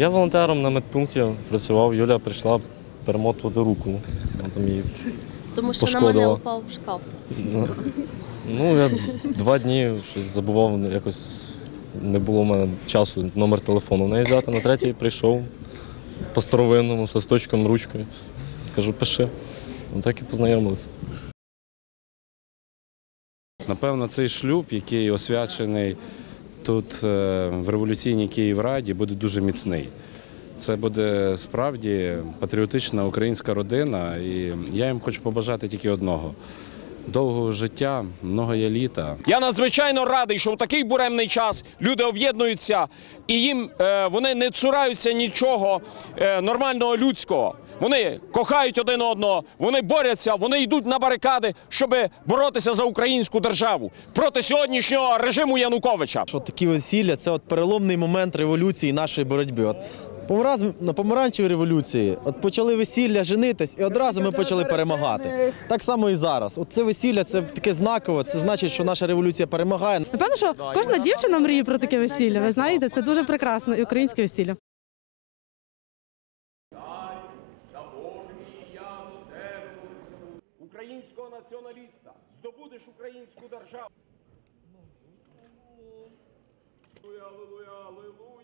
Я волонтером на медпункті працював, Юля прийшла перемотувати руку. Вона там її Тому що на Пошкодила. мене упав шкаф. Ну, ну, я два дні щось забував, якось не було в мене часу номер телефону в неї взяти. На третій прийшов по старовинному, з листочком, ручкою. Кажу, пиши. Ну так і познайомилися. Напевно, цей шлюб, який освячений тут е, в революційній Київраді, буде дуже міцний. Це буде справді патріотична українська родина, і я їм хочу побажати тільки одного: довгого життя, многоє літа. Я надзвичайно радий, що в такий буремний час люди об'єднуються і їм е, вони не цураються нічого е, нормального людського. Вони кохають один одного, вони борються, вони йдуть на барикади, щоб боротися за українську державу проти сьогоднішнього режиму Януковича. що такі весілля це от переломний момент революції нашої боротьби. От на помаранчевій революції, от почали весілля женитись, і одразу ми почали перемагати. Так само і зараз. От це весілля це таке знакове. Це значить, що наша революція перемагає. Напевно, що кожна дівчина мріє про таке весілля. Ви знаєте, це дуже прекрасно і українське весілля. Українського націоналіста здобудеш українську державу. Аллилуйя, аллилуйя, аллилуйя.